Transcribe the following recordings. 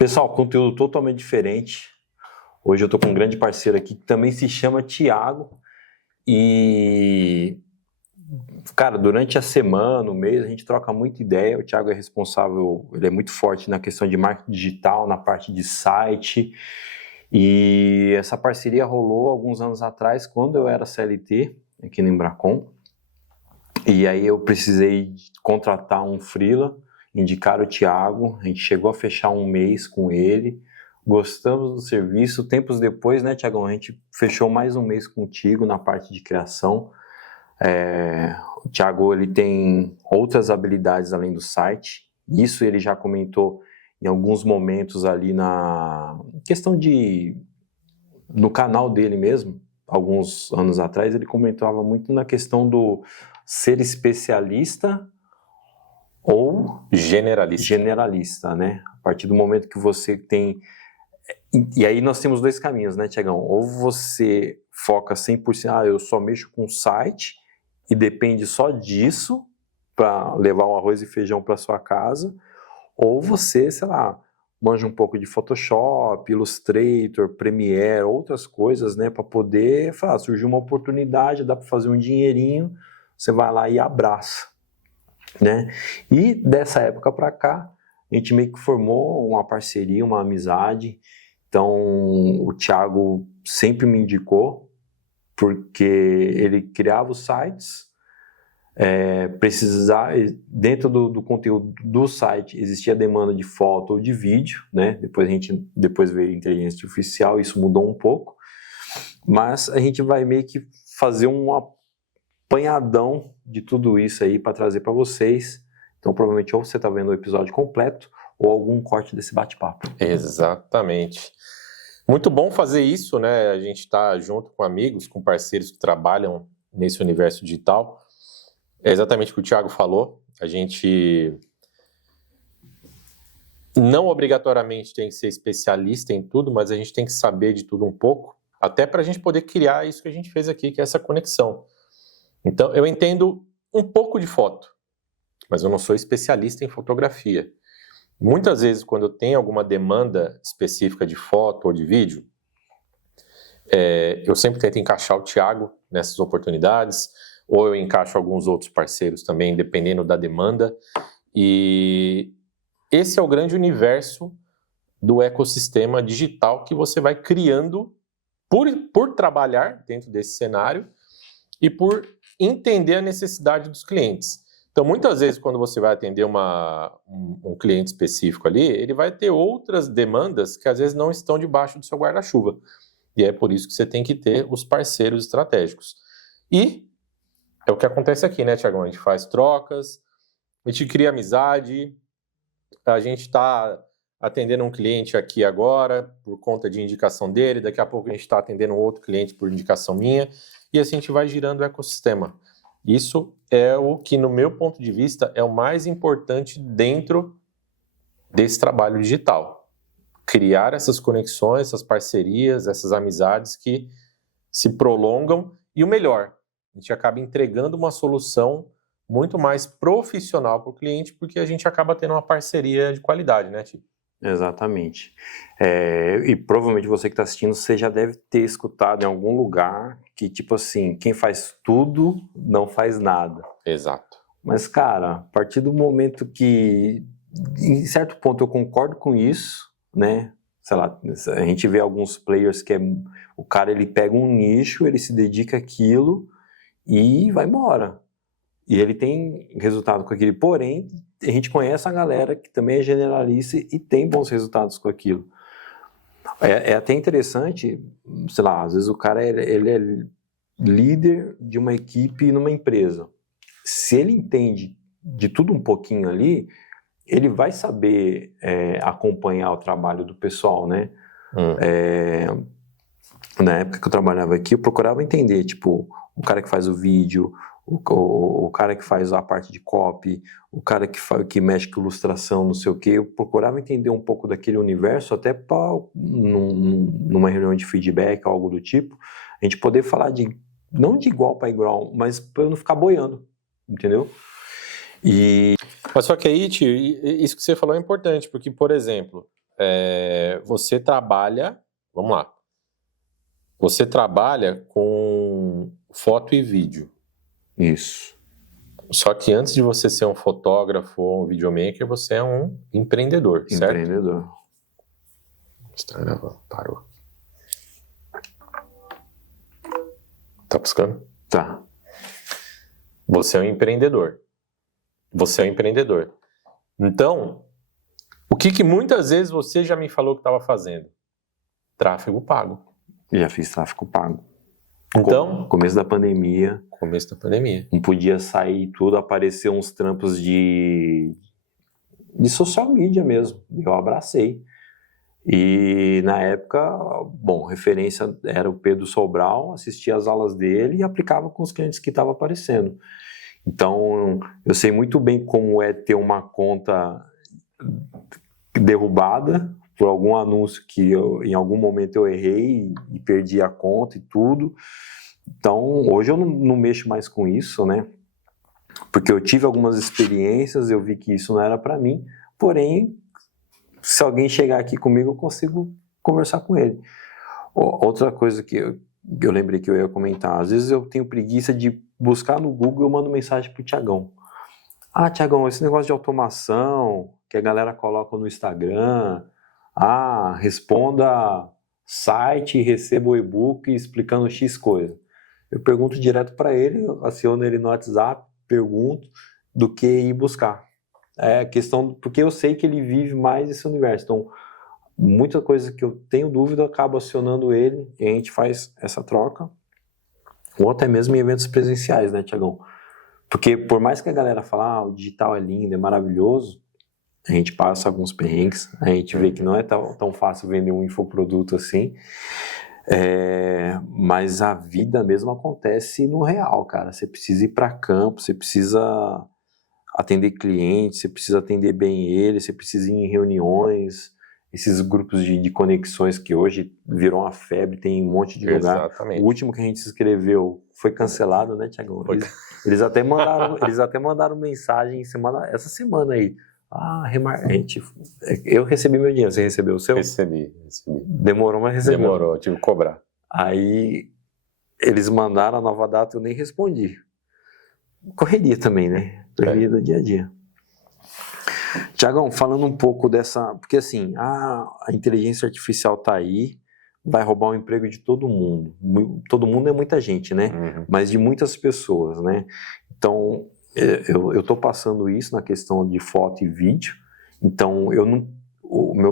Pessoal, conteúdo totalmente diferente. Hoje eu estou com um grande parceiro aqui que também se chama Thiago. E, cara, durante a semana, o mês, a gente troca muita ideia. O Thiago é responsável, ele é muito forte na questão de marketing digital, na parte de site. E essa parceria rolou alguns anos atrás, quando eu era CLT, aqui no Embracon. E aí eu precisei contratar um freela, indicar o Thiago, a gente chegou a fechar um mês com ele, gostamos do serviço. Tempos depois, né, Thiagão, a gente fechou mais um mês contigo na parte de criação. O Thiago, ele tem outras habilidades além do site, isso ele já comentou em alguns momentos ali na questão no canal dele mesmo, alguns anos atrás, ele comentava muito na questão do ser especialista ou generalista, né? A partir do momento que você tem... E aí nós temos dois caminhos, né, Thiagão? Ou você foca 100%, eu só mexo com site e depende só disso para levar o arroz e feijão para sua casa, ou você, sei lá, manja um pouco de Photoshop, Illustrator, Premiere, outras coisas, né, para poder falar, surgiu uma oportunidade, dá para fazer um dinheirinho, você vai lá e abraça, né? E dessa época para cá, a gente meio que formou uma parceria, uma amizade. Então, o Thiago sempre me indicou, porque ele criava os sites, dentro do conteúdo do site existia demanda de foto ou de vídeo, né? Depois veio a inteligência artificial, isso mudou um pouco, mas a gente vai meio que fazer um apanhadão de tudo isso aí para trazer para vocês. Então, provavelmente, ou você está vendo o episódio completo ou algum corte desse bate-papo. Exatamente. Muito bom fazer isso, né? A gente está junto com amigos, com parceiros que trabalham nesse universo digital. É exatamente o que o Thiago falou. A gente não obrigatoriamente tem que ser especialista em tudo, mas a gente tem que saber de tudo um pouco, até para a gente poder criar isso que a gente fez aqui, que é essa conexão. Então, eu entendo um pouco de foto, mas eu não sou especialista em fotografia. Muitas vezes, quando eu tenho alguma demanda específica de foto ou de vídeo, eu sempre tento encaixar o Thiago nessas oportunidades, ou eu encaixo alguns outros parceiros também, dependendo da demanda. E esse é o grande universo do ecossistema digital que você vai criando por trabalhar dentro desse cenário e por entender a necessidade dos clientes. Então, muitas vezes, quando você vai atender um cliente específico ali, ele vai ter outras demandas que às vezes não estão debaixo do seu guarda-chuva. E é por isso que você tem que ter os parceiros estratégicos. E é o que acontece aqui, né, Thiagão? A gente faz trocas, a gente cria amizade, a gente está atendendo um cliente aqui agora por conta de indicação dele, daqui a pouco a gente está atendendo um outro cliente por indicação minha, e assim a gente vai girando o ecossistema. Isso é o que, no meu ponto de vista, é o mais importante dentro desse trabalho digital. Criar essas conexões, essas parcerias, essas amizades que se prolongam e o melhor, a gente acaba entregando uma solução muito mais profissional para o cliente, porque a gente acaba tendo uma parceria de qualidade, né, Ti? Exatamente. E provavelmente você que está assistindo, você já deve ter escutado em algum lugar que, tipo assim, quem faz tudo não faz nada. Exato. Mas, cara, a partir do momento que, em certo ponto, eu concordo com isso, né? Sei lá, a gente vê alguns players que o cara, ele pega um nicho, ele se dedica àquilo e vai embora. E ele tem resultado com aquilo. Porém, a gente conhece a galera que também é generalista e tem bons resultados com aquilo. É até interessante, sei lá, às vezes o cara ele é líder de uma equipe numa empresa. Se ele entende de tudo um pouquinho ali, ele vai saber acompanhar o trabalho do pessoal, né? Na época que eu trabalhava aqui, eu procurava entender, tipo, o cara que faz o vídeo, o cara que faz a parte de copy, o cara que mexe com ilustração, não sei o quê. Eu procurava entender um pouco daquele universo, até para numa reunião de feedback, algo do tipo, a gente poder falar não de igual para igual, mas para não ficar boiando, entendeu? Mas só que aí, tio, isso que você falou é importante, porque, por exemplo, você trabalha, vamos lá, você trabalha com foto e vídeo. Isso. Só que antes de você ser um fotógrafo ou um videomaker, você é um empreendedor, certo? Empreendedor. Está gravando, parou. Tá buscando? Tá. Você é um empreendedor. Você é um empreendedor. Então, o que muitas vezes você já me falou que estava fazendo? Tráfego pago. Já fiz tráfego pago. Então, Começo da pandemia. começo da pandemia. Não podia sair tudo, apareceu uns trampos de social media mesmo. Eu abracei. E na época, bom, referência era o Pedro Sobral, assistia às aulas dele e aplicava com os clientes que estavam aparecendo. Então, eu sei muito bem como é ter uma conta derrubada por algum anúncio que em algum momento eu errei e perdi a conta e tudo. Então, hoje eu não mexo mais com isso, né? Porque eu tive algumas experiências, eu vi que isso não era para mim, porém, se alguém chegar aqui comigo, eu consigo conversar com ele. Outra coisa que eu lembrei que eu ia comentar, às vezes eu tenho preguiça de buscar no Google e eu mando mensagem pro Thiagão. Ah, Thiagão, esse negócio de automação que a galera coloca no Instagram, responda site e receba o e-book explicando X coisa. Eu pergunto direto para ele, aciono ele no WhatsApp, pergunto do que ir buscar. É questão, porque eu sei que ele vive mais esse universo. Então, muita coisa que eu tenho dúvida, eu acabo acionando ele e a gente faz essa troca. Ou até mesmo em eventos presenciais, né, Thiagão? Porque por mais que a galera fale, o digital é lindo, é maravilhoso, a gente passa alguns perrengues, a gente vê que não é tão fácil vender um infoproduto assim. Mas a vida mesmo acontece no real, cara. Você precisa ir para campo, você precisa atender clientes, você precisa atender bem eles, você precisa ir em reuniões, esses grupos de conexões que hoje viram uma febre, tem um monte de lugar. Exatamente. O último que a gente se inscreveu foi cancelado, né, Thiagão? Eles até mandaram mensagem essa semana aí. Eu recebi meu dinheiro, você recebeu o seu? Recebi. Demorou, mas recebeu. Demorou, tive que cobrar. Aí eles mandaram a nova data, eu nem respondi. Correria também, né? Correria do dia a dia. Thiagão, falando um pouco dessa... Porque assim, a inteligência artificial tá aí, vai roubar o emprego de todo mundo. Todo mundo é muita gente, né? Uhum. Mas de muitas pessoas, né? Então, eu tô passando isso na questão de foto e vídeo. Então,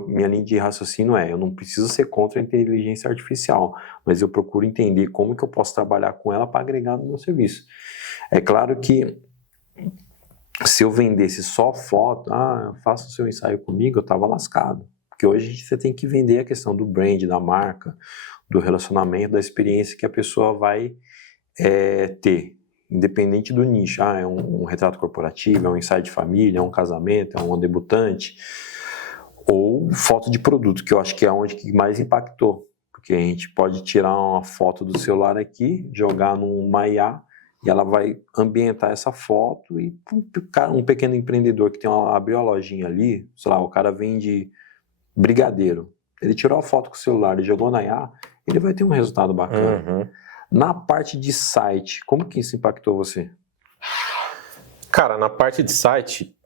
minha linha de raciocínio eu não preciso ser contra a inteligência artificial, mas eu procuro entender como que eu posso trabalhar com ela para agregar no meu serviço. É claro que se eu vendesse só foto, faça o seu ensaio comigo, eu estava lascado. Porque hoje você tem que vender a questão do brand, da marca, do relacionamento, da experiência que a pessoa vai ter. Independente do nicho. É um retrato corporativo, é um ensaio de família, é um casamento, é um debutante. Ou foto de produto, que eu acho que é onde que mais impactou. Porque a gente pode tirar uma foto do celular aqui, jogar numa IA, e ela vai ambientar essa foto e um pequeno empreendedor que abriu a lojinha ali, sei lá, o cara vende brigadeiro. Ele tirou a foto com o celular e jogou na IA, ele vai ter um resultado bacana. Uhum. Na parte de site, como que isso impactou você? Cara, na parte de site,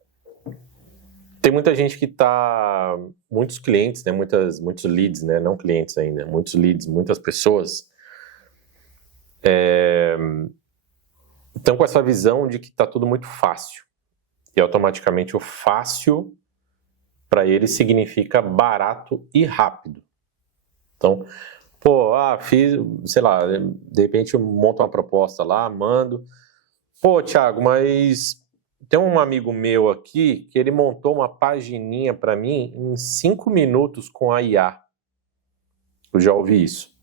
tem muita gente que tá... Muitos clientes, né? Muitos leads, né? Não clientes ainda. Muitos leads, muitas pessoas estão com essa visão de que está tudo muito fácil. E automaticamente o fácil para eles significa barato e rápido. Então, fiz, sei lá, de repente eu monto uma proposta lá, mando. Thiago, mas tem um amigo meu aqui que ele montou uma pagininha para mim em 5 minutos com a IA. Eu já ouvi isso.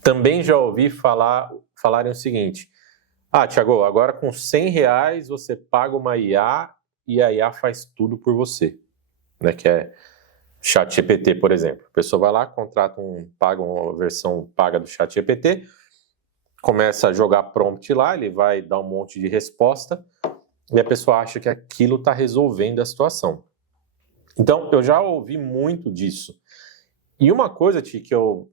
Também já ouvi falarem o seguinte: Thiago, agora com R$100 você paga uma IA e a IA faz tudo por você. Né? Que é ChatGPT, por exemplo. A pessoa vai lá, paga uma versão paga do ChatGPT, começa a jogar prompt lá, ele vai dar um monte de resposta e a pessoa acha que aquilo está resolvendo a situação. Então, eu já ouvi muito disso. E uma coisa, Ti, que eu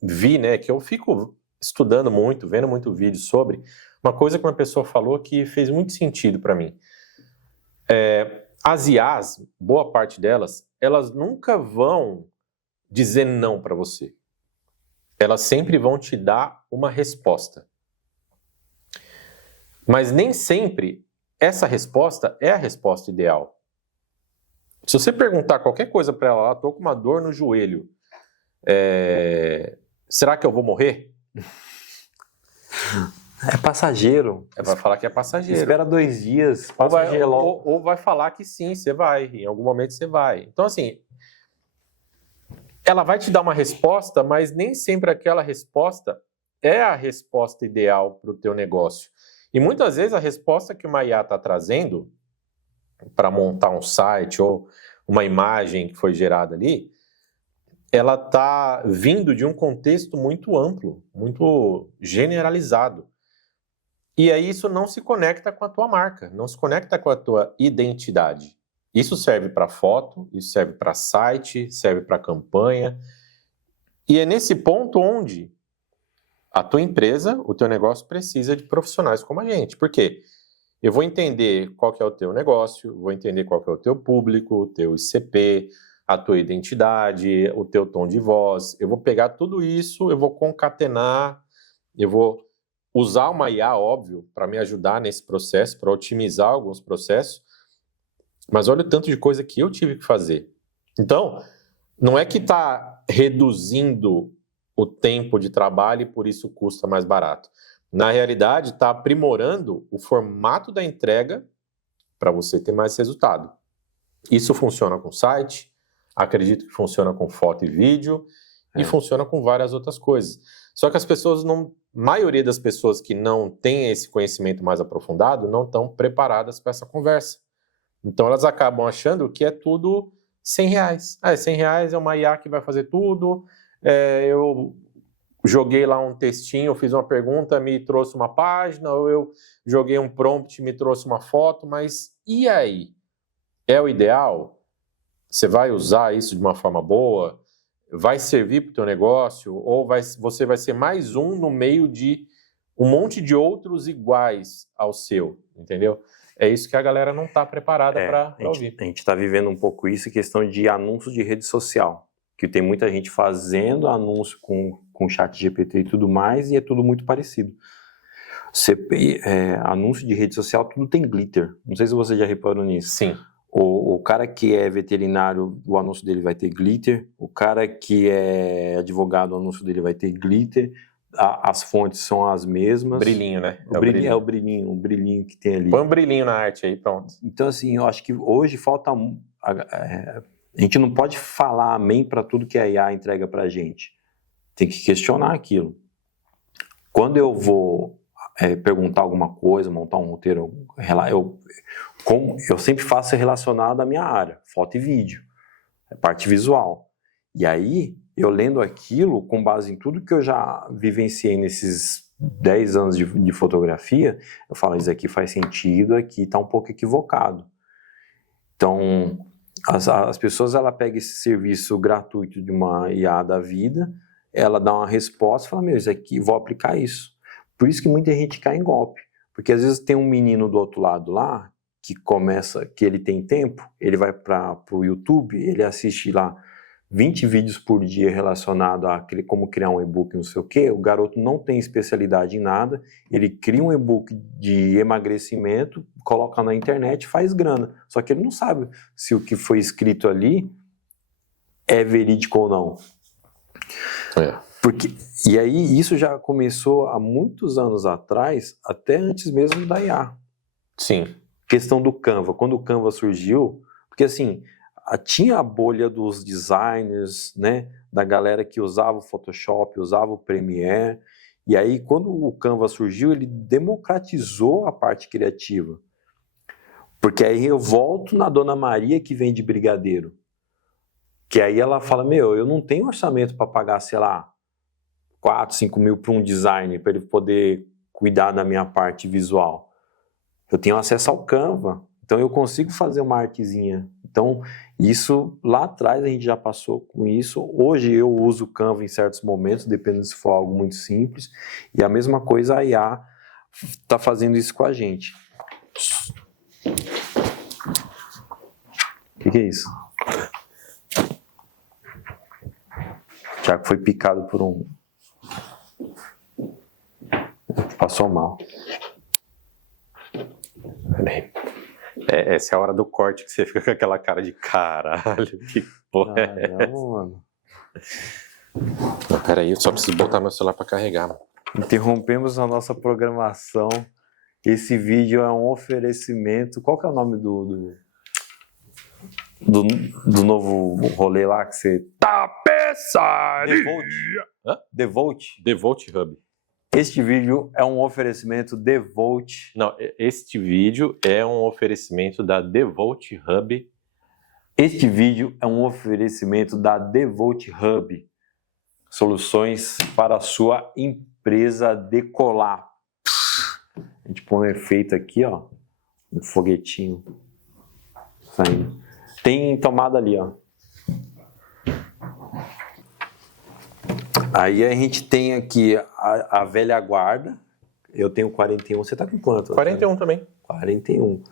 vi, né, que eu fico estudando muito, vendo muito vídeo sobre, uma coisa que uma pessoa falou que fez muito sentido para mim. As IAs, boa parte delas, elas nunca vão dizer não para você. Elas sempre vão te dar uma resposta. Mas nem sempre essa resposta é a resposta ideal. Se você perguntar qualquer coisa para ela, estou com uma dor no joelho, será que eu vou morrer? É passageiro. Vai falar que é passageiro. Espera 2 dias, ou vai falar que sim, você vai. Em algum momento você vai. Então, assim, ela vai te dar uma resposta, mas nem sempre aquela resposta é a resposta ideal para o teu negócio. E muitas vezes a resposta que uma IA está trazendo para montar um site ou uma imagem que foi gerada ali, ela está vindo de um contexto muito amplo, muito generalizado. E aí isso não se conecta com a tua marca, não se conecta com a tua identidade. Isso serve para foto, isso serve para site, serve para campanha. E é nesse ponto onde a tua empresa, o teu negócio precisa de profissionais como a gente. Por quê? Eu vou entender qual que é o teu negócio, vou entender qual que é o teu público, o teu ICP, a tua identidade, o teu tom de voz. Eu vou pegar tudo isso, eu vou concatenar, eu vou usar uma IA, óbvio, para me ajudar nesse processo, para otimizar alguns processos. Mas olha o tanto de coisa que eu tive que fazer. Então, não é que está reduzindo o tempo de trabalho e por isso custa mais barato. Na realidade, está aprimorando o formato da entrega para você ter mais resultado. Isso funciona com site, acredito que funciona com foto e vídeo, e funciona com várias outras coisas. Só que as pessoas maioria das pessoas que não têm esse conhecimento mais aprofundado não estão preparadas para essa conversa. Então elas acabam achando que é tudo R$100. R$100 é uma IA que vai fazer tudo, eu joguei lá um textinho, fiz uma pergunta, me trouxe uma página, ou eu joguei um prompt, me trouxe uma foto, mas e aí? É o ideal? Você vai usar isso de uma forma boa? Vai servir para o teu negócio? Ou você vai ser mais um no meio de um monte de outros iguais ao seu, entendeu? É isso que a galera não está preparada para ouvir. A gente está vivendo um pouco isso, questão de anúncio de rede social, que tem muita gente fazendo anúncio com chat GPT e tudo mais, e é tudo muito parecido. Anúncio de rede social, tudo tem glitter. Não sei se você já reparou nisso. Sim. O cara que é veterinário, o anúncio dele vai ter glitter. O cara que é advogado, o anúncio dele vai ter glitter. As fontes são as mesmas. Brilhinho, né? O brilhinho que tem ali. Põe um brilhinho na arte aí, pronto. Então, assim, eu acho que hoje falta... A gente não pode falar amém para tudo que a IA entrega para a gente. Tem que questionar aquilo. Quando eu vou perguntar alguma coisa, montar um roteiro, eu sempre faço relacionado à minha área, foto e vídeo, parte visual. E aí, eu lendo aquilo, com base em tudo que eu já vivenciei nesses 10 anos de fotografia, eu falo, isso aqui faz sentido, aqui está um pouco equivocado. Então, as pessoas, ela pega esse serviço gratuito de uma IA da vida, ela dá uma resposta e fala, isso aqui, vou aplicar isso. Por isso que muita gente cai em golpe. Porque às vezes tem um menino do outro lado lá, que ele tem tempo, ele vai para o YouTube, ele assiste lá 20 vídeos por dia relacionados a como criar um e-book, não sei o quê. O garoto não tem especialidade em nada, ele cria um e-book de emagrecimento, coloca na internet e faz grana. Só que ele não sabe se o que foi escrito ali é verídico ou não. E aí isso já começou há muitos anos atrás, até antes mesmo da IA. Sim. Questão do Canva. Quando o Canva surgiu, porque assim, tinha a bolha dos designers, né, da galera que usava o Photoshop, usava o Premiere, e aí quando o Canva surgiu, ele democratizou a parte criativa. Porque aí eu volto na Dona Maria que vende brigadeiro. Que aí ela fala, eu não tenho orçamento para pagar, sei lá, 4, 5 mil para um designer, para ele poder cuidar da minha parte visual. Eu tenho acesso ao Canva, então eu consigo fazer uma artezinha Então, isso lá atrás a gente já passou com isso. Hoje eu uso o Canva em certos momentos, dependendo se for algo muito simples. E a mesma coisa a IA está fazendo isso com a gente. O que é isso? O Thiago foi picado por um... Passou mal. Essa é a hora do corte que você fica com aquela cara de caralho, que porra é essa? Mano. Não, peraí, eu só preciso botar meu celular pra carregar, mano. Interrompemos a nossa programação. Esse vídeo é um oferecimento. Qual que é o nome do novo rolê lá que você... Tapeçaria! Devolt? Devolt Hub. Este vídeo é um oferecimento Devolt. Não, este vídeo é um oferecimento da Devolt Hub. Este vídeo é um oferecimento da Devolt Hub. Soluções para a sua empresa decolar. A gente põe um efeito aqui, ó. Um foguetinho saindo. Tem tomada ali, ó. Aí a gente tem aqui a velha guarda. Eu tenho 41. Você tá com quanto? 41 também. 41.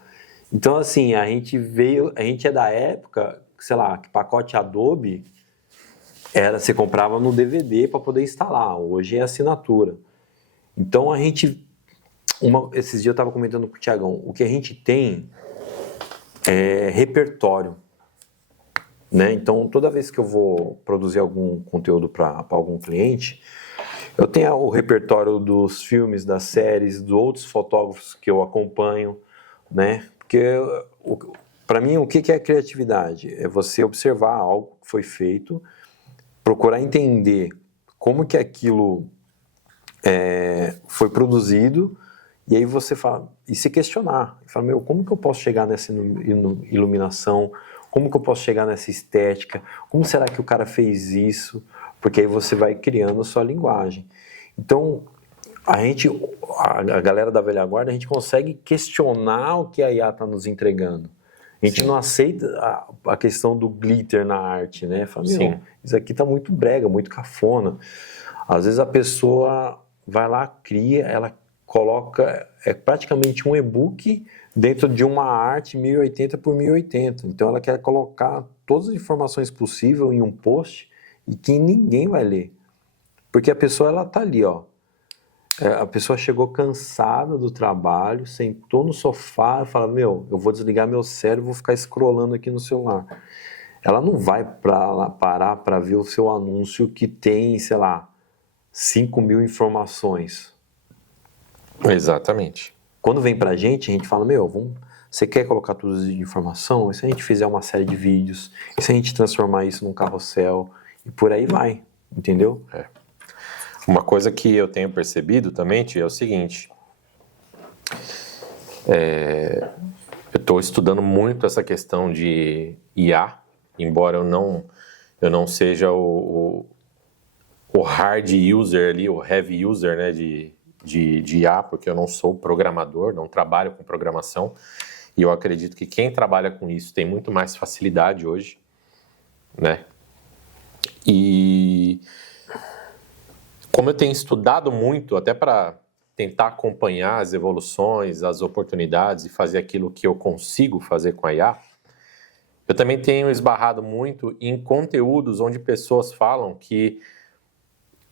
Então, assim, a gente é da época, sei lá, que pacote Adobe você comprava no DVD para poder instalar. Hoje é assinatura. Então, esses dias eu estava comentando com o Thiagão, o que a gente tem é repertório. Né? Então, toda vez que eu vou produzir algum conteúdo para algum cliente, eu tenho o repertório dos filmes, das séries, dos outros fotógrafos que eu acompanho, né? Porque, para mim, o que é criatividade? É você observar algo que foi feito, procurar entender como que aquilo foi produzido, e aí você fala, e se questionar. Fala, como que eu posso chegar nessa iluminação? Como que eu posso chegar nessa estética? Como será que o cara fez isso? Porque aí você vai criando a sua linguagem. Então, a galera da velha guarda, a gente consegue questionar o que a IA está nos entregando. A gente não aceita a questão do glitter na arte, né? Fala, isso aqui está muito brega, muito cafona. Às vezes a pessoa vai lá, cria, ela coloca praticamente um e-book dentro de uma arte 1080 por 1080. Então ela quer colocar todas as informações possíveis em um post e que ninguém vai ler. Porque a pessoa, ela tá ali, ó. A pessoa chegou cansada do trabalho, sentou no sofá e fala, eu vou desligar meu cérebro e vou ficar scrollando aqui no celular. Ela não vai parar para ver o seu anúncio que tem, sei lá, 5.000 informações. Exatamente. Quando vem pra gente, a gente fala, você quer colocar tudo de informação? E se a gente fizer uma série de vídeos? E se a gente transformar isso num carrossel? E por aí vai, entendeu? Uma coisa que eu tenho percebido também, Tio, é o seguinte. Eu estou estudando muito essa questão de IA, embora eu não seja o hard user ali, o heavy user, né, de IA, porque eu não sou programador, não trabalho com programação, e eu acredito que quem trabalha com isso tem muito mais facilidade hoje, né? E como eu tenho estudado muito, até para tentar acompanhar as evoluções, as oportunidades e fazer aquilo que eu consigo fazer com a IA, eu também tenho esbarrado muito em conteúdos onde pessoas falam que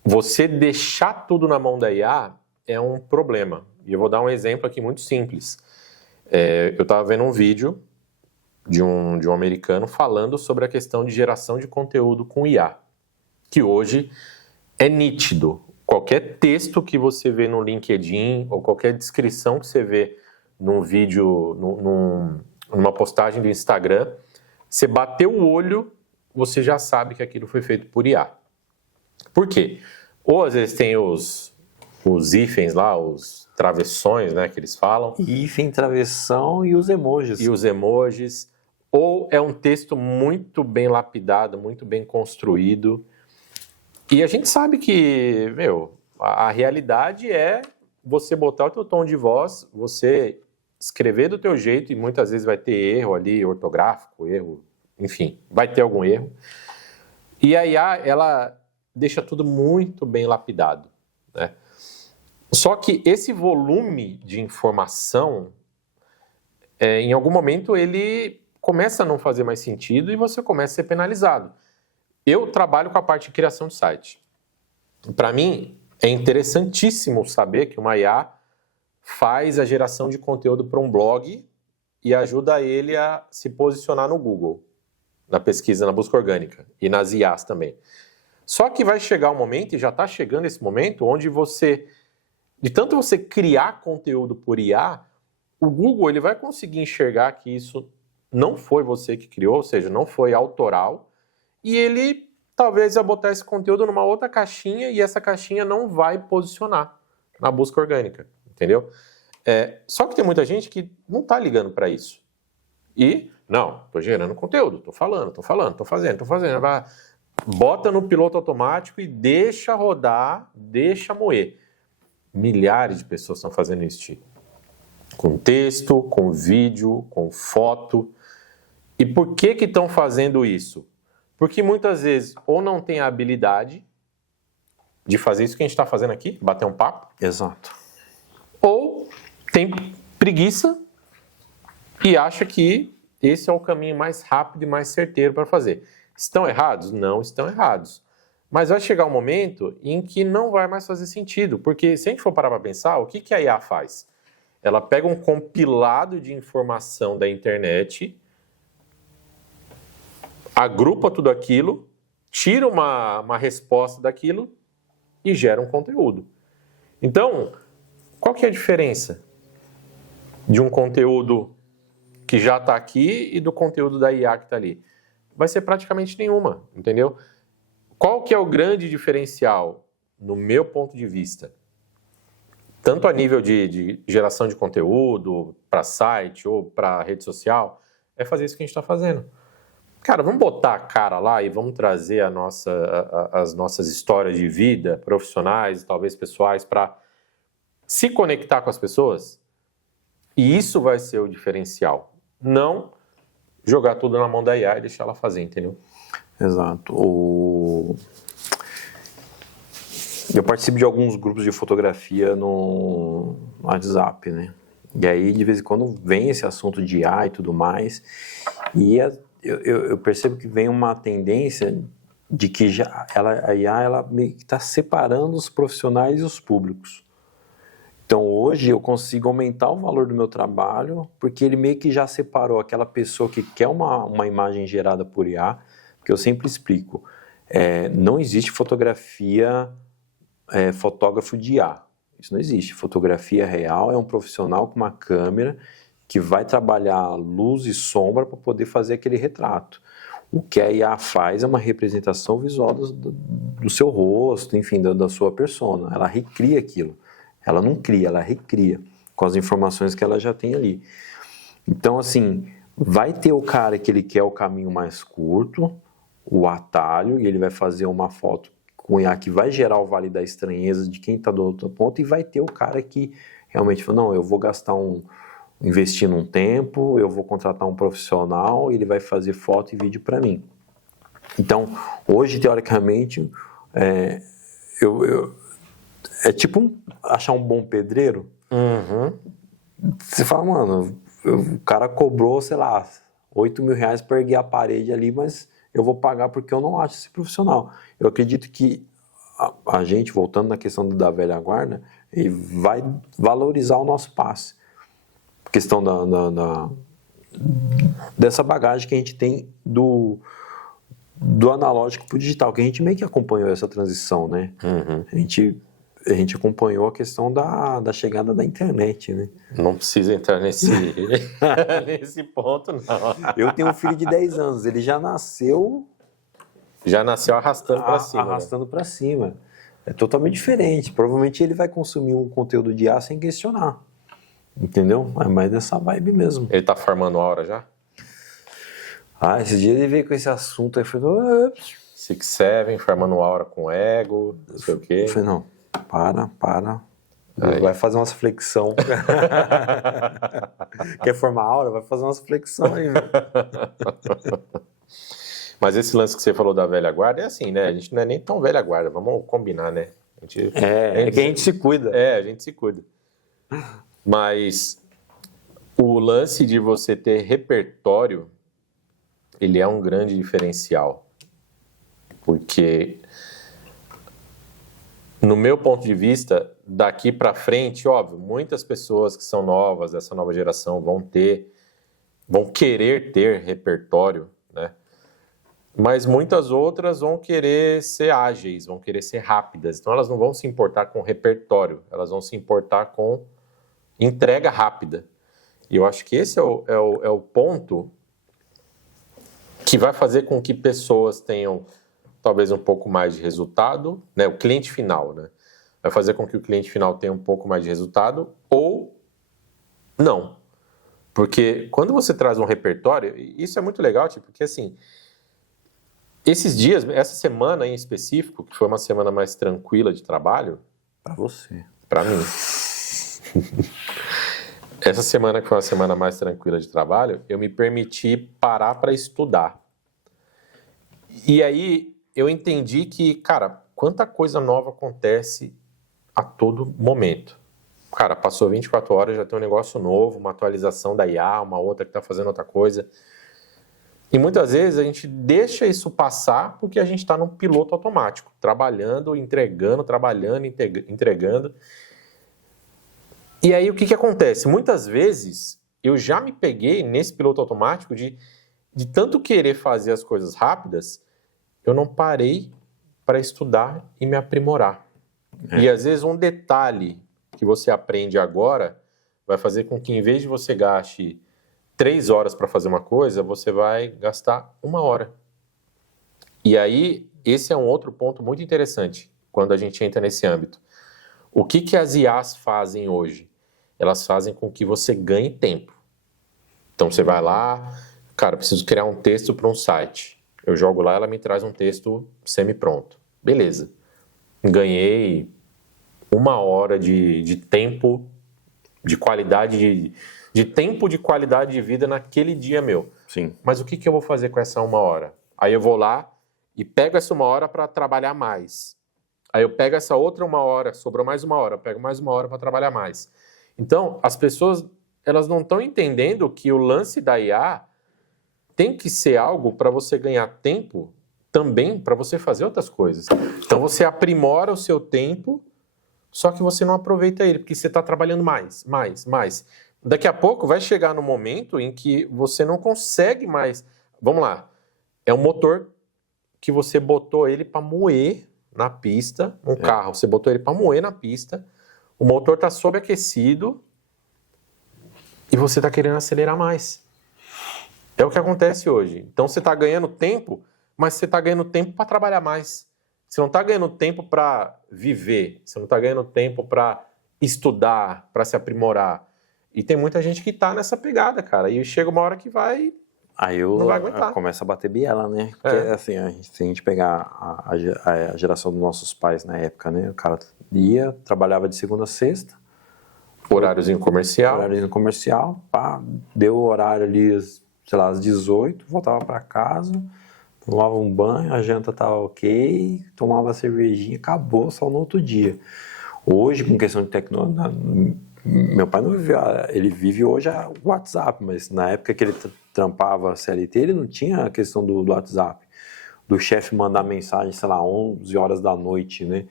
você deixar tudo na mão da IA é um problema. E eu vou dar um exemplo aqui muito simples. Eu estava vendo um vídeo de um americano falando sobre a questão de geração de conteúdo com IA, que hoje é nítido. Qualquer texto que você vê no LinkedIn ou qualquer descrição que você vê num vídeo, numa postagem do Instagram, você bateu o olho, você já sabe que aquilo foi feito por IA. Por quê? Ou às vezes tem os hífens lá, os travessões, né, que eles falam. Hífen, travessão e os emojis. E os emojis. Ou é um texto muito bem lapidado, muito bem construído. E a gente sabe que, a realidade é você botar o teu tom de voz, você escrever do teu jeito e muitas vezes vai ter erro ali, ortográfico, erro, enfim, vai ter algum erro. E a IA, ela deixa tudo muito bem lapidado, né? Só que esse volume de informação, em algum momento ele começa a não fazer mais sentido e você começa a ser penalizado. Eu trabalho com a parte de criação de site. Para mim, é interessantíssimo saber que uma IA faz a geração de conteúdo para um blog e ajuda ele a se posicionar no Google, na pesquisa, na busca orgânica e nas IAs também. Só que vai chegar um momento, e já está chegando esse momento, onde você, de tanto você criar conteúdo por IA, o Google ele vai conseguir enxergar que isso não foi você que criou, ou seja, não foi autoral, e ele talvez vai botar esse conteúdo numa outra caixinha e essa caixinha não vai posicionar na busca orgânica, entendeu? Só que tem muita gente que não está ligando para isso. E, não, estou gerando conteúdo, estou falando, estou fazendo. Bota no piloto automático e deixa rodar, deixa moer. Milhares de pessoas estão fazendo isso. Com texto, com vídeo, com foto. E por que estão fazendo isso? Porque muitas vezes ou não tem a habilidade de fazer isso que a gente está fazendo aqui, bater um papo. Exato. Ou tem preguiça e acha que esse é o caminho mais rápido e mais certeiro para fazer. Estão errados? Não estão errados. Mas vai chegar um momento em que não vai mais fazer sentido. Porque se a gente for parar para pensar, o que a IA faz? Ela pega um compilado de informação da internet, agrupa tudo aquilo, tira uma resposta daquilo e gera um conteúdo. Então, qual que é a diferença de um conteúdo que já está aqui e do conteúdo da IA que está ali? Vai ser praticamente nenhuma, entendeu? Qual que é o grande diferencial, no meu ponto de vista? Tanto a nível de geração de conteúdo, para site ou para rede social, é fazer isso que a gente está fazendo. Cara, vamos botar a cara lá e vamos trazer as nossas histórias de vida, profissionais, talvez pessoais, para se conectar com as pessoas. E isso vai ser o diferencial. Não jogar tudo na mão da IA e deixar ela fazer, entendeu? Exato. Eu participo de alguns grupos de fotografia no WhatsApp, né? E aí, de vez em quando, vem esse assunto de IA e tudo mais. E eu percebo que vem uma tendência de que a IA ela meio que está separando os profissionais e os públicos. Então, hoje, eu consigo aumentar o valor do meu trabalho, porque ele meio que já separou aquela pessoa que quer uma imagem gerada por IA, que eu sempre explico. Não existe fotografia, fotógrafo de IA. Isso não existe. Fotografia real é um profissional com uma câmera que vai trabalhar luz e sombra para poder fazer aquele retrato. O que a IA faz é uma representação visual do seu rosto, enfim, da sua persona. Ela recria aquilo. Ela não cria, ela recria com as informações que ela já tem ali. Então, assim, vai ter o cara que ele quer o caminho mais curto, o atalho, e ele vai fazer uma foto com IA que vai gerar o vale da estranheza de quem está do outro ponto, e vai ter o cara que realmente fala, não, eu vou investir num tempo, eu vou contratar um profissional, ele vai fazer foto e vídeo para mim. Então, hoje, teoricamente, é tipo achar um bom pedreiro. Uhum. Você fala, mano, o cara cobrou, sei lá, R$8.000 para erguer a parede ali, mas eu vou pagar porque eu não acho esse profissional. Eu acredito que a gente, voltando na questão da velha guarda, ele vai valorizar o nosso passe. A questão dessa bagagem que a gente tem do analógico para o digital, que a gente meio que acompanhou essa transição, né? Uhum. A gente acompanhou a questão da chegada da internet, né? Não precisa entrar nesse ponto, não. Eu tenho um filho de 10 anos, ele já nasceu arrastando para cima. Arrastando para cima. É totalmente diferente. Provavelmente ele vai consumir um conteúdo de IA sem questionar. Entendeu? É mais dessa vibe mesmo. Ele tá farmando a hora já? Esse dia ele veio com esse assunto, aí eu falei, 6-7, farmando a hora com ego, não sei o quê. Eu falei, não, para. Vai fazer umas flexão. Quer formar aura? Vai fazer umas flexão aí, velho. Mas esse lance que você falou da velha guarda é assim, né? A gente não é nem tão velha guarda, vamos combinar, né? É que a gente se cuida. É, a gente se cuida. Mas o lance de você ter repertório, ele é um grande diferencial. Porque, no meu ponto de vista, daqui para frente, óbvio, muitas pessoas que são novas, dessa nova geração, vão querer ter repertório, né? Mas muitas outras vão querer ser ágeis, vão querer ser rápidas. Então elas não vão se importar com repertório, elas vão se importar com entrega rápida. E eu acho que esse é o ponto que vai fazer com que pessoas tenham talvez um pouco mais de resultado, né? O cliente final, né? Vai fazer com que o cliente final tenha um pouco mais de resultado ou não. Porque quando você traz um repertório, isso é muito legal, tipo, porque assim, esses dias, essa semana em específico, que foi uma semana mais tranquila de trabalho... Pra você. Pra mim. Essa semana que foi uma semana mais tranquila de trabalho, eu me permiti parar para estudar. E aí eu entendi que, cara, quanta coisa nova acontece a todo momento. Cara, passou 24 horas, já tem um negócio novo, uma atualização da IA, uma outra que está fazendo outra coisa. E muitas vezes a gente deixa isso passar porque a gente está num piloto automático, trabalhando, entregando, entregando. E aí o que acontece? Muitas vezes eu já me peguei nesse piloto automático de tanto querer fazer as coisas rápidas, eu não parei para estudar e me aprimorar. E às vezes um detalhe que você aprende agora vai fazer com que, em vez de você gaste 3 horas para fazer uma coisa, você vai gastar 1 hora. E aí, esse é um outro ponto muito interessante quando a gente entra nesse âmbito. O que as IAs fazem hoje? Elas fazem com que você ganhe tempo. Então, você vai lá, cara, preciso criar um texto para um site. Eu jogo lá, ela me traz um texto semi-pronto. Beleza. Ganhei 1 hora de tempo, de qualidade, de tempo de qualidade de vida naquele dia meu. Sim. Mas o que eu vou fazer com essa 1 hora? Aí eu vou lá e pego essa 1 hora para trabalhar mais. Aí eu pego essa outra 1 hora, sobrou mais 1 hora, eu pego mais 1 hora para trabalhar mais. Então, as pessoas, elas não estão entendendo que o lance da IA tem que ser algo para você ganhar tempo também para você fazer outras coisas. Então, você aprimora o seu tempo, só que você não aproveita ele, porque você está trabalhando mais. Daqui a pouco vai chegar no momento em que você não consegue mais... Vamos lá, é um motor que você botou ele para moer na pista, um carro, você botou ele para moer na pista, o motor está sobreaquecido e você está querendo acelerar mais. É o que acontece hoje. Então você está ganhando tempo, mas você está ganhando tempo para trabalhar mais. Você não está ganhando tempo para viver, você não está ganhando tempo para estudar, para se aprimorar. E tem muita gente que está nessa pegada, cara. E chega uma hora que vai... Aí não vai aguentar. Começa a bater biela, né? Porque, assim, se a gente pegar a geração dos nossos pais na época, né? O cara trabalhava de segunda a sexta. Horáriozinho comercial. Horáriozinho comercial, pá, deu o horário ali, sei lá, às 18, voltava para casa, tomava um banho, a janta tava ok, tomava a cervejinha, acabou, só no outro dia. Hoje, com questão de tecnologia, meu pai não vive, ele vive hoje o WhatsApp, mas na época que ele trampava CLT, ele não tinha a questão do WhatsApp, do chefe mandar mensagem, sei lá, 11 horas da noite, né?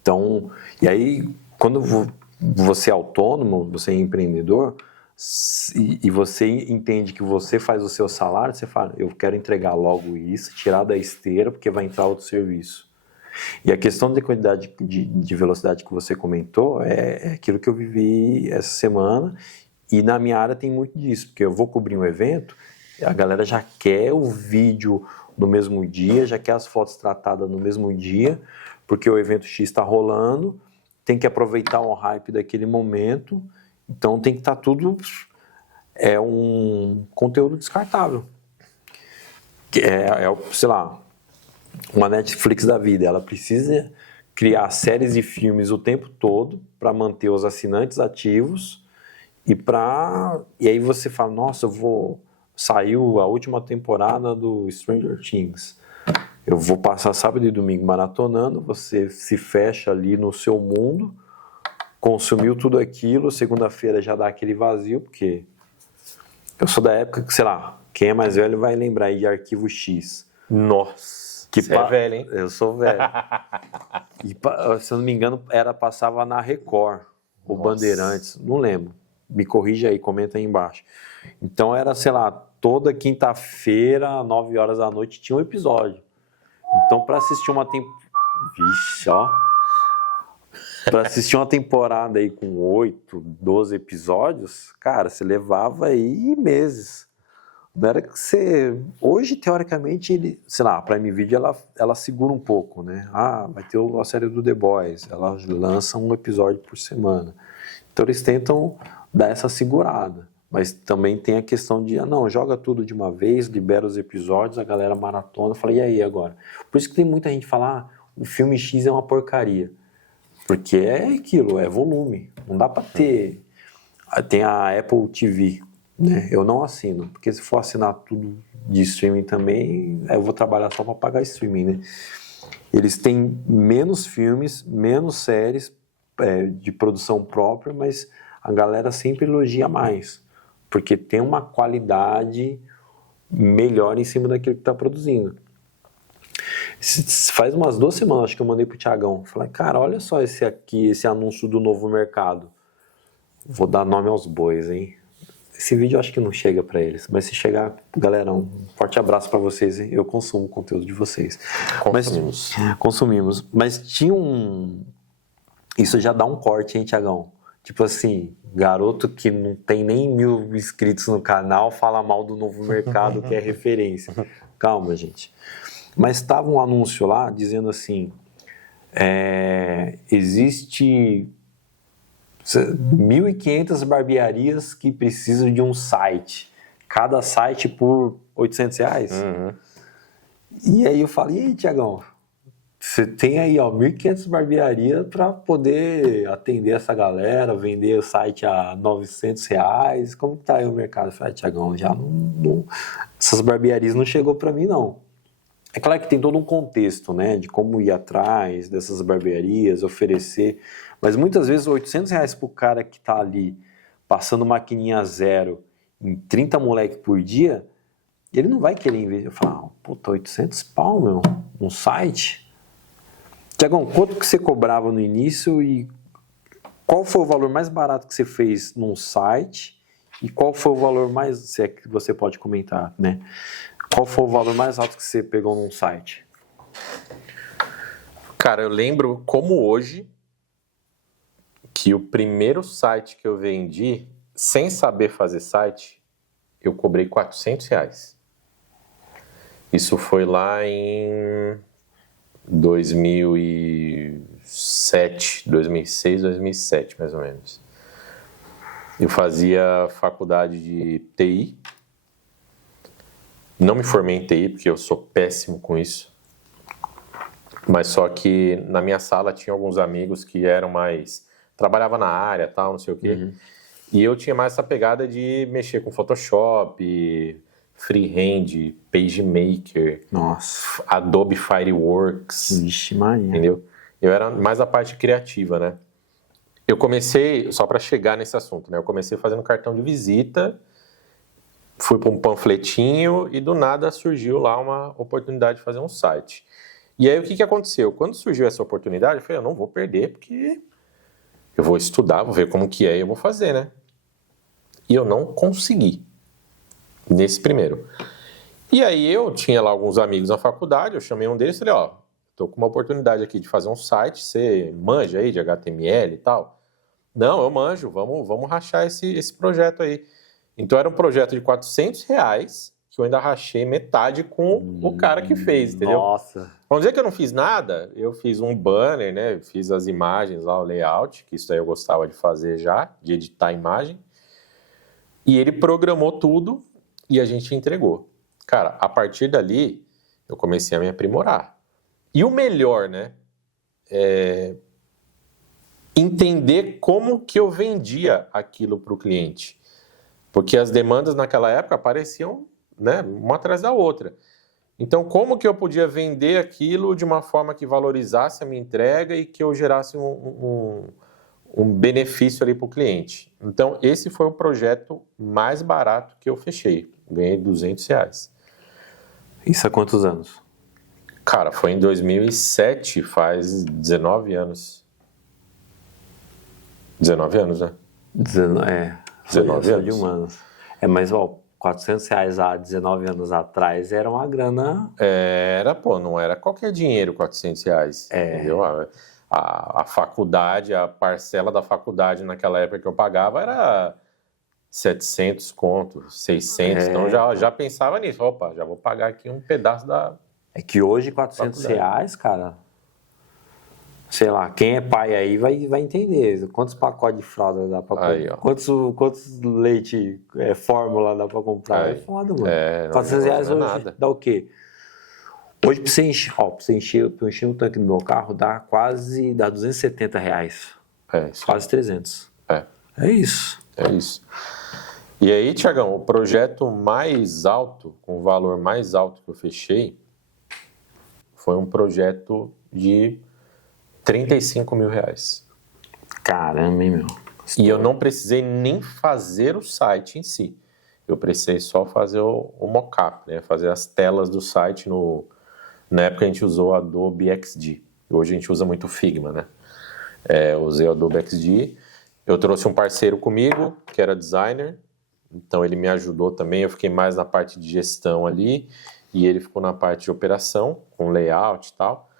Então, e aí, quando você é autônomo, você é empreendedor, e você entende que você faz o seu salário, você fala, eu quero entregar logo isso, tirar da esteira, porque vai entrar outro serviço. E a questão de quantidade de velocidade que você comentou é aquilo que eu vivi essa semana, e na minha área tem muito disso, porque eu vou cobrir um evento, a galera já quer o vídeo no mesmo dia, já quer as fotos tratadas no mesmo dia, porque o evento X está rolando, tem que aproveitar o hype daquele momento, então tem que estar tudo... É um conteúdo descartável. Sei lá, uma Netflix da vida, ela precisa criar séries e filmes o tempo todo para manter os assinantes ativos e aí você fala, nossa, saiu a última temporada do Stranger Things. Eu vou passar sábado e domingo maratonando, você se fecha ali no seu mundo, consumiu tudo aquilo, segunda-feira já dá aquele vazio, porque eu sou da época que, sei lá, quem é mais velho vai lembrar aí de Arquivo X. Nossa, você é velho, hein? Eu sou velho. E, se eu não me engano, passava na Record, ou Bandeirantes, não lembro. Me corrija aí, comenta aí embaixo. Então era, sei lá, toda quinta-feira, 9 horas da noite, tinha um episódio. Então para assistir uma temporada... Vixe, ó. Para assistir uma temporada aí com 8, 12 episódios, cara, você levava aí meses. Não era que você... Hoje, teoricamente, sei lá, a Prime Video, ela segura um pouco, né? Vai ter a série do The Boys, ela lança um episódio por semana. Então, eles tentam dar essa segurada. Mas também tem a questão de, não, joga tudo de uma vez, libera os episódios, a galera maratona, fala, e aí agora? Por isso que tem muita gente que fala, o filme X é uma porcaria. Porque é aquilo, é volume. Não dá pra ter... Tem a Apple TV, né? Eu não assino, porque se for assinar tudo de streaming também, eu vou trabalhar só para pagar streaming, né? Eles têm menos filmes, menos séries de produção própria, mas a galera sempre elogia mais, porque tem uma qualidade melhor em cima daquilo que está produzindo. Faz umas 2 semanas, acho que eu mandei pro Thiagão, falei, cara, olha só esse anúncio do Novo Mercado. Vou dar nome aos bois, hein? Esse vídeo eu acho que não chega pra eles, mas se chegar, galera, um forte abraço pra vocês, hein? Eu consumo o conteúdo de vocês. Consumimos. Mas tinha Isso já dá um corte, hein, Thiagão? Tipo assim, garoto que não tem nem 1000 inscritos no canal fala mal do Novo Mercado, que é referência. Calma, gente. Mas estava um anúncio lá dizendo assim, existe 1.500 barbearias que precisam de um site. Cada site por R$800. Uhum. E aí eu falei, e aí, Thiagão, você tem aí 1.500 barbearias para poder atender essa galera, vender o site a R$900. Como que tá aí o mercado? Eu falei, Thiagão, já não essas barbearias não chegou para mim, não. É claro que tem todo um contexto, né, de como ir atrás dessas barbearias, oferecer, mas muitas vezes R$800 pro cara que tá ali passando maquininha zero em 30 moleque por dia, ele não vai querer investir. Eu falo, puta, 800 pau, meu, um site? Tiagão, quanto que você cobrava no início e qual foi o valor mais barato que você fez num site e qual foi o valor mais, se é que você pode comentar, né? Qual foi o valor mais alto que você pegou num site? Cara, eu lembro como hoje que o primeiro site que eu vendi, sem saber fazer site, eu cobrei R$400. Isso foi lá em 2007, 2006, 2007, mais ou menos. Eu fazia faculdade de TI. Não me formei em TI, porque eu sou péssimo com isso. Mas só que na minha sala tinha alguns amigos que eram mais... Trabalhava na área, tal, não sei o quê. Uhum. E eu tinha mais essa pegada de mexer com Photoshop, Freehand, PageMaker, nossa, Adobe Fireworks. Vixe, Maria. Entendeu? Eu era mais a parte criativa, né? Eu comecei, só para chegar nesse assunto, né? Eu comecei fazendo cartão de visita, fui para um panfletinho e do nada surgiu lá uma oportunidade de fazer um site. E aí o que aconteceu? Quando surgiu essa oportunidade, eu falei, eu não vou perder, porque eu vou estudar, vou ver como que é e eu vou fazer, né? E eu não consegui nesse primeiro. E aí eu tinha lá alguns amigos na faculdade, eu chamei um deles e falei, ó, tô com uma oportunidade aqui de fazer um site, você manja aí de HTML e tal? Não, eu manjo, vamos rachar esse projeto aí. Então era um projeto de R$400, que eu ainda rachei metade com o cara que fez, entendeu? Nossa. Vamos dizer que eu não fiz nada, eu fiz um banner, né? Fiz as imagens lá, o layout, que isso aí eu gostava de fazer já, de editar a imagem. E ele programou tudo e a gente entregou. Cara, a partir dali, eu comecei a me aprimorar. E o melhor, né? entender como que eu vendia aquilo para o cliente. Porque as demandas naquela época apareciam, né, uma atrás da outra. Então, como que eu podia vender aquilo de uma forma que valorizasse a minha entrega e que eu gerasse um benefício ali para o cliente? Então, esse foi o projeto mais barato que eu fechei. Ganhei R$200. Isso há quantos anos? Cara, foi em 2007, faz 19 anos. 19 anos, né? 19 anos. De humanos. Mas, ó, R$400 há 19 anos atrás era uma grana... Não era qualquer dinheiro R$400, entendeu? A faculdade, a parcela da faculdade naquela época que eu pagava era 700 conto, 600, então já pensava nisso, opa, já vou pagar aqui um pedaço da... É que hoje R$400, cara, sei lá, quem é pai aí vai entender. Quantos pacotes de fralda dá pra comprar? Quantos leite, fórmula dá pra comprar? É foda, mano. R$400 hoje nada. dá o quê? Hoje pra você encher o tanque do meu carro dá R$270. Quase 300. É isso. É isso. E aí, Tiagão, o projeto mais alto, com o valor mais alto que eu fechei, foi um projeto de R$35 mil. Caramba, hein, meu? E eu não precisei nem fazer o site em si. Eu precisei só fazer o mockup, né? Fazer as telas do site. Na época a gente usou Adobe XD. Hoje a gente usa muito Figma, né? Eu usei o Adobe XD. Eu trouxe um parceiro comigo, que era designer. Então ele me ajudou também. Eu fiquei mais na parte de gestão ali. E ele ficou na parte de operação, com layout e tal.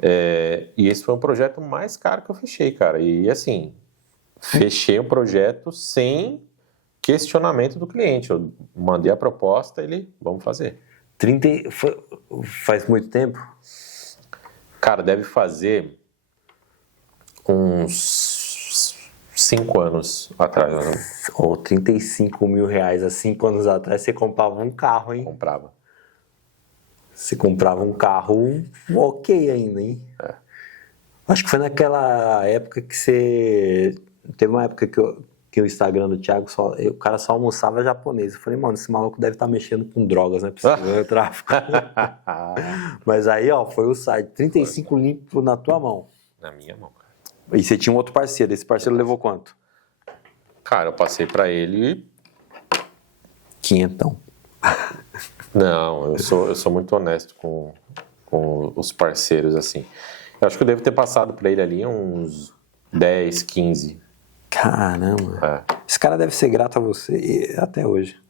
E esse foi o projeto mais caro que eu fechei, cara. E assim, fechei um projeto sem questionamento do cliente. Eu mandei a proposta, vamos fazer. Faz muito tempo? Cara, deve fazer uns 5 anos atrás. Ou R$35 mil há 5 anos atrás, você comprava um carro, hein? Comprava. Você comprava um carro ok ainda, hein? Acho que foi naquela época que você... Teve uma época que o Instagram do Thiago, o cara só almoçava japonês. Eu falei, mano, esse maluco deve estar mexendo com drogas, né? Possível, tráfico. Mas aí, ó, foi o site. 35 limpo na tua mão. Na minha mão, cara. E você tinha um outro parceiro. Esse parceiro levou quanto? Cara, eu passei pra ele... 500. Não, eu sou muito honesto com os parceiros, assim. Eu acho que eu devo ter passado pra ele ali uns 10, 15. Caramba. Esse cara deve ser grato a você até hoje.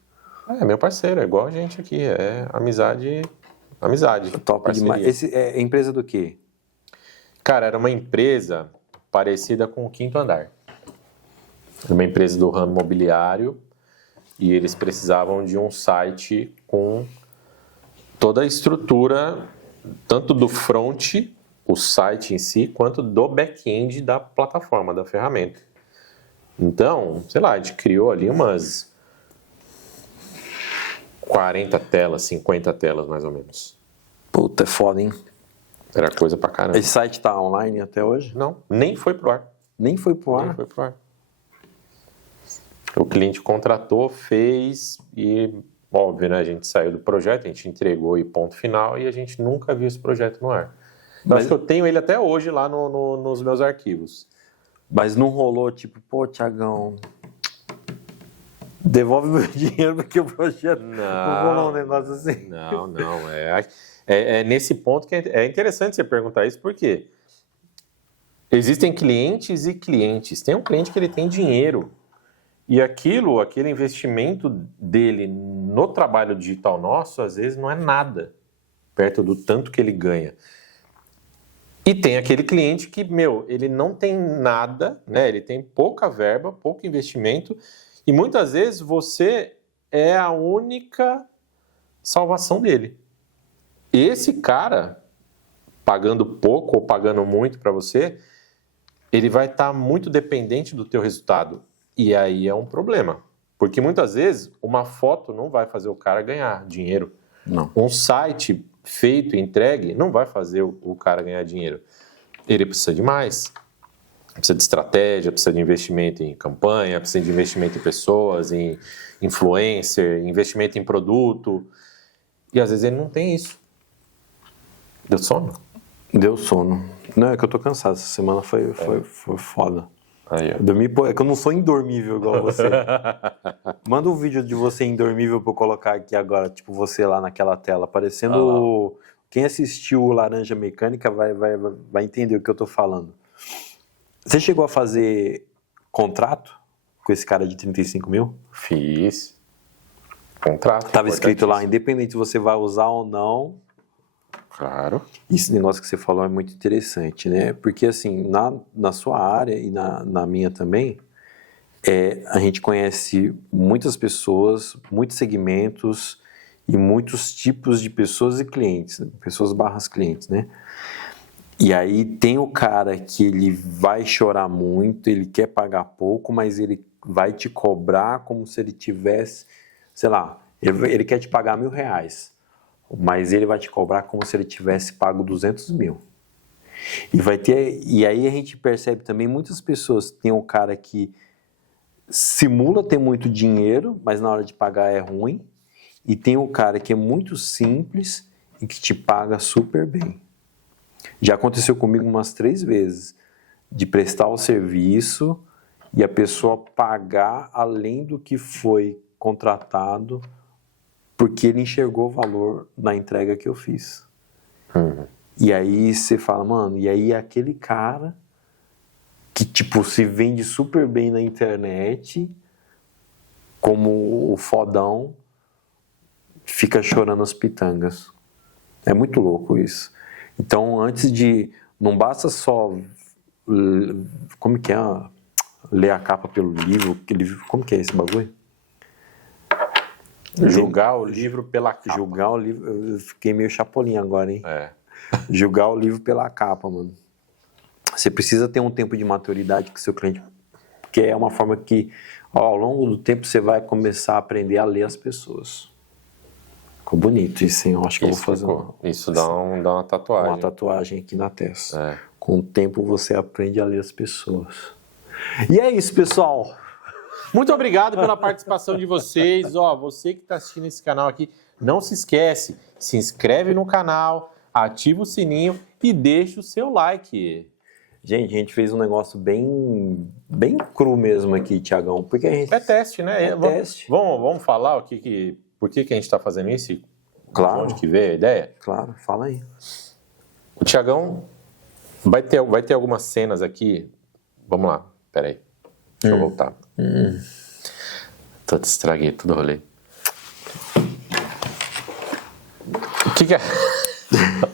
É meu parceiro, é igual a gente aqui. É amizade. Top demais. Esse é empresa do quê? Cara, era uma empresa parecida com o Quinto Andar. Era uma empresa do ramo imobiliário e eles precisavam de um site com toda a estrutura, tanto do front, o site em si, quanto do back-end da plataforma, da ferramenta. Então, sei lá, a gente criou ali umas 40 telas, 50 telas mais ou menos. Puta, é foda, hein? Era coisa pra caramba. Esse site tá online até hoje? Não, nem foi pro ar. Nem foi pro ar? Nem foi pro ar. O cliente contratou, fez e, óbvio, né? A gente saiu do projeto, a gente entregou e ponto final e a gente nunca viu esse projeto no ar. Mas acho que eu tenho ele até hoje lá nos meus arquivos. Mas não rolou, tipo, pô, Thiagão, devolve meu dinheiro porque o projeto não rolou um negócio assim. Não. É nesse ponto que é interessante você perguntar isso, porque existem clientes e clientes. Tem um cliente que ele tem dinheiro e aquele investimento dele no trabalho digital nosso, às vezes não é nada perto do tanto que ele ganha. E tem aquele cliente que, ele não tem nada, né? Ele tem pouca verba, pouco investimento, e muitas vezes você é a única salvação dele. Esse cara, pagando pouco ou pagando muito para você, ele vai estar muito dependente do teu resultado. E aí é um problema. Porque muitas vezes uma foto não vai fazer o cara ganhar dinheiro. Não. Um site feito e entregue não vai fazer o cara ganhar dinheiro. ele precisa de mais. Precisa de estratégia, precisa de investimento em campanha, precisa de investimento em pessoas, em influencer, investimento em produto. E às vezes ele não tem isso. Deu sono? Deu sono. Não, é que eu tô cansado. Essa semana foi foda. Aí, ó. Dormi, é que eu não sou indormível igual você. Manda um vídeo de você indormível pra eu colocar aqui agora, tipo você lá naquela tela, parecendo... Quem assistiu o Laranja Mecânica vai entender o que eu tô falando. Você chegou a fazer contrato com esse cara de 35 mil? Fiz. Contrato. Tava escrito lá, independente se você vai usar ou não. Claro. Esse negócio que você falou é muito interessante, né? Porque assim, na sua área e na minha também, a gente conhece muitas pessoas, muitos segmentos e muitos tipos de pessoas e clientes, pessoas barras clientes, né? E aí tem o cara que ele vai chorar muito, ele quer pagar pouco, mas ele vai te cobrar como se ele tivesse, sei lá, ele quer te pagar R$1.000, mas ele vai te cobrar como se ele tivesse pago 200 mil. E aí a gente percebe também, muitas pessoas, tem o cara que simula ter muito dinheiro, mas na hora de pagar é ruim, e tem o cara que é muito simples e que te paga super bem. Já aconteceu comigo umas 3 vezes, de prestar o serviço e a pessoa pagar além do que foi contratado, porque ele enxergou o valor na entrega que eu fiz. E aí você fala, mano, e aí aquele cara que tipo se vende super bem na internet, como o fodão, fica chorando as pitangas. É muito louco isso. Então, antes de... Não basta só... Como que é? Ler a capa pelo livro. Como que é esse bagulho? Julgar o livro pela capa. Julgar o livro... Eu fiquei meio chapolinho agora, hein? Julgar o livro pela capa, mano. Você precisa ter um tempo de maturidade com o seu cliente. Que é uma forma que, ao longo do tempo, você vai começar a aprender a ler as pessoas. Ficou bonito isso, hein? Eu acho que eu vou fazer isso dá uma tatuagem. Uma tatuagem aqui na testa. Com o tempo você aprende a ler as pessoas. E é isso, pessoal. Muito obrigado pela participação de vocês. Você que está assistindo esse canal aqui, não se esquece, se inscreve no canal, ativa o sininho e deixa o seu like. Gente, a gente fez um negócio bem cru mesmo aqui, Thiagão. Porque a gente... É teste, né? Teste. Vamos falar por que a gente está fazendo isso? Claro. De onde que veio a ideia? Claro, fala aí. O Thiagão vai ter algumas cenas aqui. Vamos lá, peraí. Deixa eu voltar. Estraguei todo o rolê. O que é?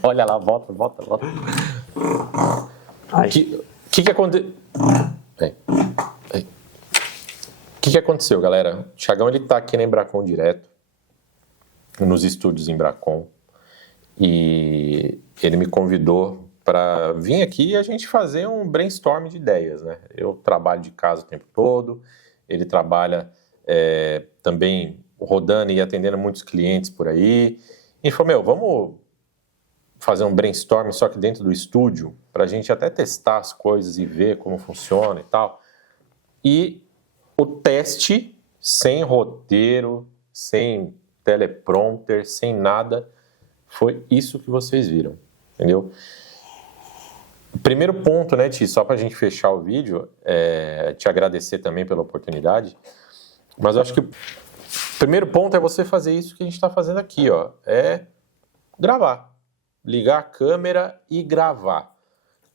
Olha lá, volta. O que aconteceu? O que aconteceu, galera? O Thiagão, ele tá aqui na Embracon direto, nos estúdios Embracon, e ele me convidou para vir aqui e a gente fazer um brainstorm de ideias, né? Eu trabalho de casa o tempo todo, ele trabalha também rodando e atendendo muitos clientes por aí. E falou, vamos fazer um brainstorm só que dentro do estúdio, para a gente até testar as coisas e ver como funciona e tal. E o teste, sem roteiro, sem teleprompter, sem nada, foi isso que vocês viram, entendeu? O primeiro ponto, né, Ti, só para a gente fechar o vídeo, te agradecer também pela oportunidade, mas eu acho que o primeiro ponto é você fazer isso que a gente está fazendo aqui, é gravar. Ligar a câmera e gravar.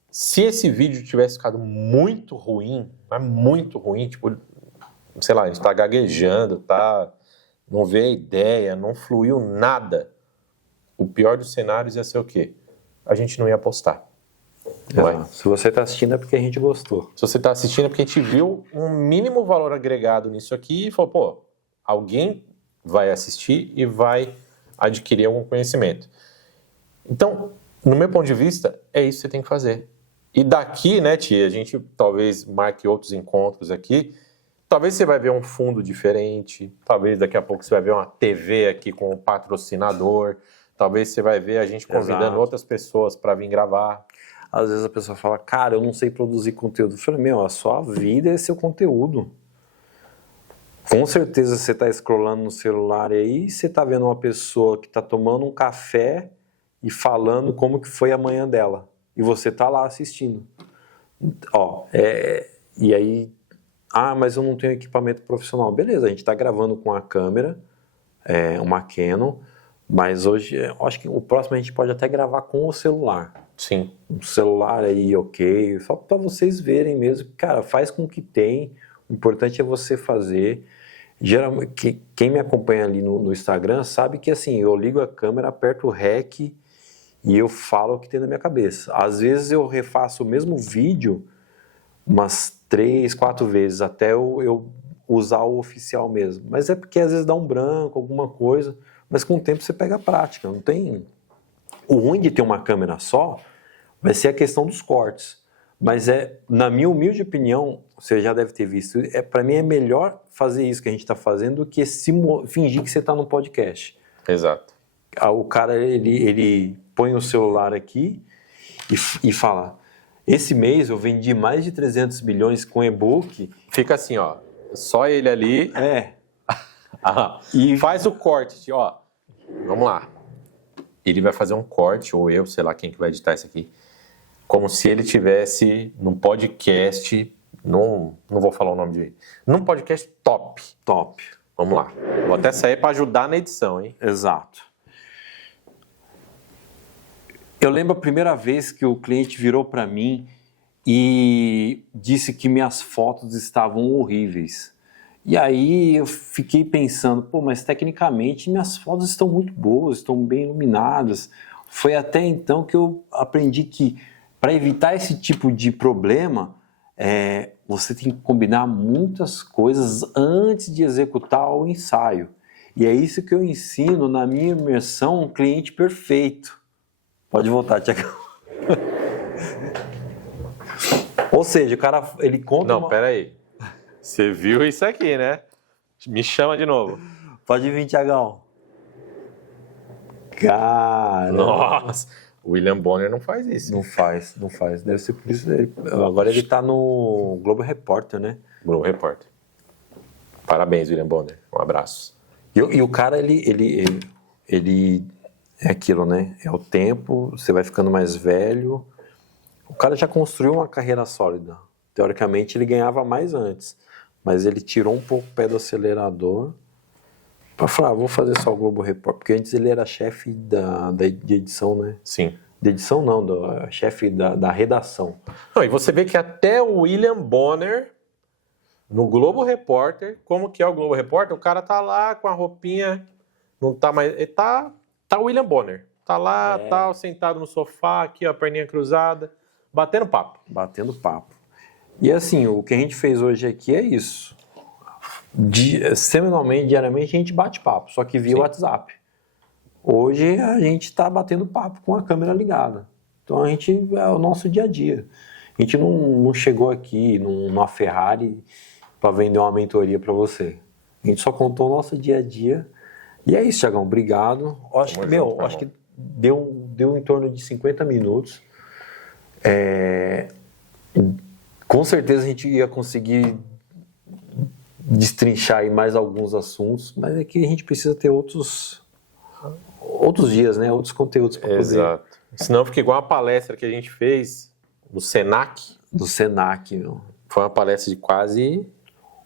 Se esse vídeo tivesse ficado muito ruim, mas muito ruim, tipo, sei lá, a gente tá gaguejando, não vê a ideia, não fluiu nada, o pior dos cenários ia ser o quê? A gente não ia postar. Se você tá assistindo é porque a gente gostou. Se você tá assistindo é porque a gente viu um mínimo valor agregado nisso aqui e falou, alguém vai assistir e vai adquirir algum conhecimento. Então, no meu ponto de vista, é isso que você tem que fazer. E daqui, né, Tia, a gente talvez marque outros encontros aqui. Talvez você vai ver um fundo diferente. Talvez daqui a pouco você vai ver uma TV aqui com um patrocinador. Talvez você vai ver a gente convidando outras pessoas para vir gravar. às vezes a pessoa fala, cara, eu não sei produzir conteúdo. Eu falei, a sua vida é seu conteúdo. Com certeza você está scrollando no celular aí, você está vendo uma pessoa que está tomando um café e falando como que foi a manhã dela. E você está lá assistindo. E aí, mas eu não tenho equipamento profissional. Beleza, a gente está gravando com a câmera, uma Canon, mas hoje, eu acho que o próximo a gente pode até gravar com o celular. Sim. Um celular aí, ok, só para vocês verem mesmo. Cara, faz com o que tem, o importante é você fazer. Geralmente, quem me acompanha ali no Instagram sabe que assim, eu ligo a câmera, aperto o REC e eu falo o que tem na minha cabeça. Às vezes eu refaço o mesmo vídeo umas 3, 4 vezes até eu usar o oficial mesmo. Mas é porque às vezes dá um branco, alguma coisa, mas com o tempo você pega a prática, não tem... O ruim de ter uma câmera só vai ser a questão dos cortes. Mas na minha humilde opinião, você já deve ter visto, para mim é melhor fazer isso que a gente está fazendo do que fingir que você está no podcast. Exato. O cara, ele põe o celular aqui e fala, esse mês eu vendi mais de 300 milhões com e-book. Fica assim, só ele ali. E faz o corte, vamos lá. Ele vai fazer um corte, ou eu, sei lá quem que vai editar isso aqui, como se ele tivesse num podcast, não vou falar o nome de... Num podcast top. Top. Vamos lá. Vou até sair para ajudar na edição, hein? Exato. Eu lembro a primeira vez que o cliente virou para mim e disse que minhas fotos estavam horríveis. E aí eu fiquei pensando, mas tecnicamente minhas fotos estão muito boas, estão bem iluminadas. Foi até então que eu aprendi que para evitar esse tipo de problema, você tem que combinar muitas coisas antes de executar o ensaio. E é isso que eu ensino na minha imersão, um cliente perfeito. Pode voltar, Tiagão. Ou seja, o cara, ele conta... Não, peraí. Você viu isso aqui, né? Me chama de novo. Pode vir, Tiagão. Cara... Nossa, o William Bonner não faz isso. Não faz. Deve ser por isso. Agora ele tá no Globo Repórter, né? Globo Repórter. Parabéns, William Bonner. Um abraço. E o cara, ele é aquilo, né? É o tempo, você vai ficando mais velho. O cara já construiu uma carreira sólida. Teoricamente, ele ganhava mais antes. Mas ele tirou um pouco o pé do acelerador para falar, vou fazer só o Globo Repórter. Porque antes ele era chefe de edição, né? Sim. De edição não, chefe da redação. Não, e você vê que até o William Bonner, no Globo Repórter, como que é o Globo Repórter? O cara tá lá com a roupinha, não tá mais... Ele tá o William Bonner. Tá lá, tal, sentado no sofá, aqui, a perninha cruzada, batendo papo. Batendo papo. E assim, o que a gente fez hoje aqui é isso. Semanalmente, diariamente, a gente bate papo, só que via WhatsApp. Hoje a gente está batendo papo com a câmera ligada. Então é o nosso dia a dia. A gente não chegou aqui numa Ferrari para vender uma mentoria para você. A gente só contou o nosso dia a dia. E é isso, Thiagão. Obrigado. Acho que deu em torno de 50 minutos. Com certeza a gente ia conseguir destrinchar aí mais alguns assuntos, mas aqui a gente precisa ter outros dias, né? Outros conteúdos para poder... Exato. Senão fica igual a palestra que a gente fez no Senac. Do Senac, meu. Foi uma palestra de quase...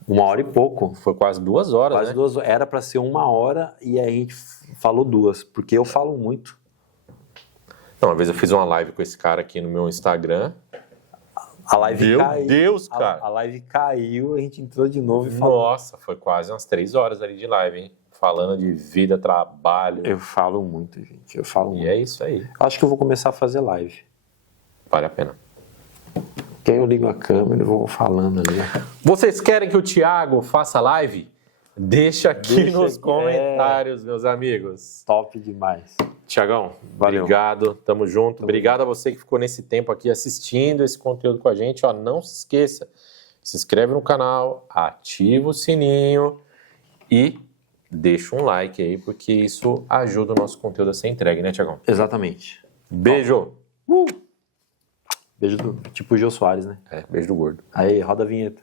1 hora e pouco. Foi quase 2 horas, quase né? 2 horas. Era para ser 1 hora e a gente falou 2, porque eu falo muito. Não, uma vez eu fiz uma live com esse cara aqui no meu Instagram. A live caiu. Meu Deus, cara. A live caiu, a gente entrou de novo e falou. Nossa, foi quase umas 3 horas ali de live, hein? Falando de vida, trabalho. Eu falo muito, gente. Eu falo muito. E é isso aí. Acho que eu vou começar a fazer live. Vale a pena. Porque aí eu ligo a câmera e vou falando ali. Vocês querem que o Thiago faça live? Deixa aqui nos comentários, meus amigos. Top demais. Thiagão, Valeu. Obrigado, tamo junto. Obrigado a você que ficou nesse tempo aqui assistindo esse conteúdo com a gente. Não se esqueça, se inscreve no canal, ativa o sininho e deixa um like aí, porque isso ajuda o nosso conteúdo a ser entregue, né, Thiagão? Exatamente. Beijo! Beijo tipo o Jô Soares, né? Beijo do gordo. Aí, roda a vinheta.